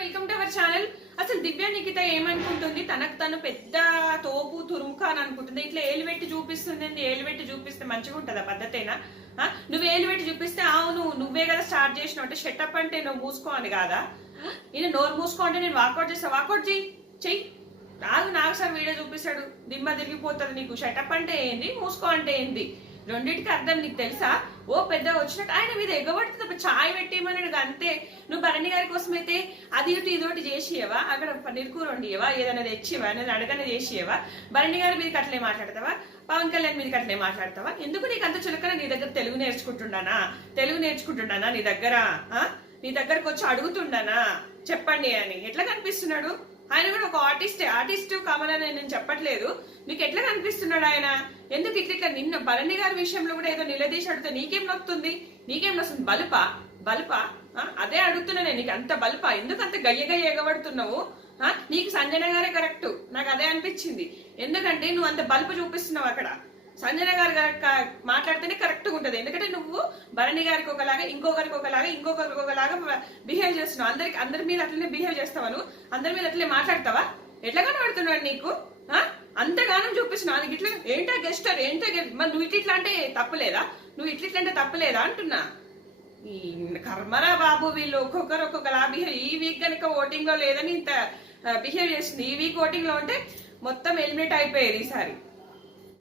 Welcome to our channel అసలు దివ్య నిఖిత ఏమనుకుంటుంది? తనకు తను పెద్ద తోపు తురుముక అని అనుకుంటుంది. ఇట్లా ఏలు పెట్టి చూపిస్తుంది ఏంది? ఏలు పెట్టి చూపిస్తే మంచిగా ఉంటుందా? పద్ధతేనా? నువ్వు ఏలు పెట్టి చూపిస్తే అవును నువ్వే కదా స్టార్ట్ చేసినావు. అంటే షెటప్ అంటే నువ్వు మూసుకో అని కాదా? ఈయన నోరు మూసుకో అంటే నేను వాకౌట్ చేస్తా. వాకౌట్ చెయ్యి. చెయ్యి. నాకు నాకు సార్ వీడియో చూపిస్తాడు. దిమ్మ తిరిగిపోతుంది నీకు. షటప్ అంటే ఏంది? మూసుకో అంటే ఏంది? రెండింటికి అర్థం నీకు తెలుసా? ఓ పెద్ద వచ్చినట్టు ఆయన మీద ఎగబడుతుంది. అప్పుడు చాయ్ పెట్టేయమని అంతే. నువ్వు భరణి గారి కోసం అయితే అది ఇటు ఇదోటి చేసేవా అక్కడ పన్నీర్ కూర వండియవా? ఏదైనా తెచ్చివా? నేను అడగనే చేసేవా భరణి గారి మీదకి అట్లే మాట్లాడతావా? పవన్ కళ్యాణ్ మీదకి అట్లే మాట్లాడతావా? ఎందుకు నీకు అంత చులకన నీ దగ్గర తెలుగు నేర్చుకుంటున్నానా? తెలుగు నేర్చుకుంటున్నానా నీ దగ్గర? ఆ? నీ దగ్గరకు వచ్చి అడుగుతుండనా చెప్పండి అని. ఎట్లా కనిపిస్తున్నాడు? ఆయన కూడా ఒక ఆర్టిస్ట్ ఆర్టిస్ట్ కావాలని నేను చెప్పట్లేదు. నీకు ఎట్లా కనిపిస్తున్నాడు ఆయన? ఎందుకు ఇట్లా ఇట్లా నిన్న భరణి గారి విషయంలో కూడా ఏదో నిలదీసి అడిగితే నీకేం నొస్తుంది నీకేం నొస్తుంది? బలుపా? బలుపా? ఆ? అదే అడుగుతున్నా నేను నీకు అంత బల్పా? ఎందుకు అంత గయ్య గయ్య ఎగబడుతున్నావు? ఆ? నీకు సంజన గారే కరెక్ట్. నాకు అదే అనిపించింది. ఎందుకంటే నువ్వు అంత బల్పు చూపిస్తున్నావు అక్కడ. సంజన గారు మాట్లాడితేనే కరెక్ట్గా ఉంటుంది. ఎందుకంటే నువ్వు భరణి గారికి ఒకలాగా ఇంకొకరికి ఒకలాగా ఇంకొకరికి ఒకలాగా బిహేవ్ చేస్తున్నావు. అందరికి అందరి మీద అట్లనే బిహేవ్ చేస్తావా నువ్వు? అందరి మీద అట్లనే మాట్లాడతావా? ఎట్లా కనబడుతున్నాడు నీకు? అంతగానం చూపిస్తున్నావు. నీకు ఇట్లా ఏంటో గెస్టర్ ఏంటో గె- మరి నువ్వు ఇట్లా అంటే తప్పలేదా? నువ్వు ఇట్లా ఇట్లా అంటే తప్పలేదా అంటున్నా? ఈ కర్మరా బాబు వీళ్ళు ఒక్కొక్కరు ఒక్కొక్కలా బిహేవ్ ఈ వీక్ కనుక ఓటింగ్లో లేదని ఇంత బిహేవ్ చేస్తుంది. ఈ వీక్ ఓటింగ్లో ఉంటే మొత్తం ఎలిమినేట్ అయిపోయేది ఈసారి.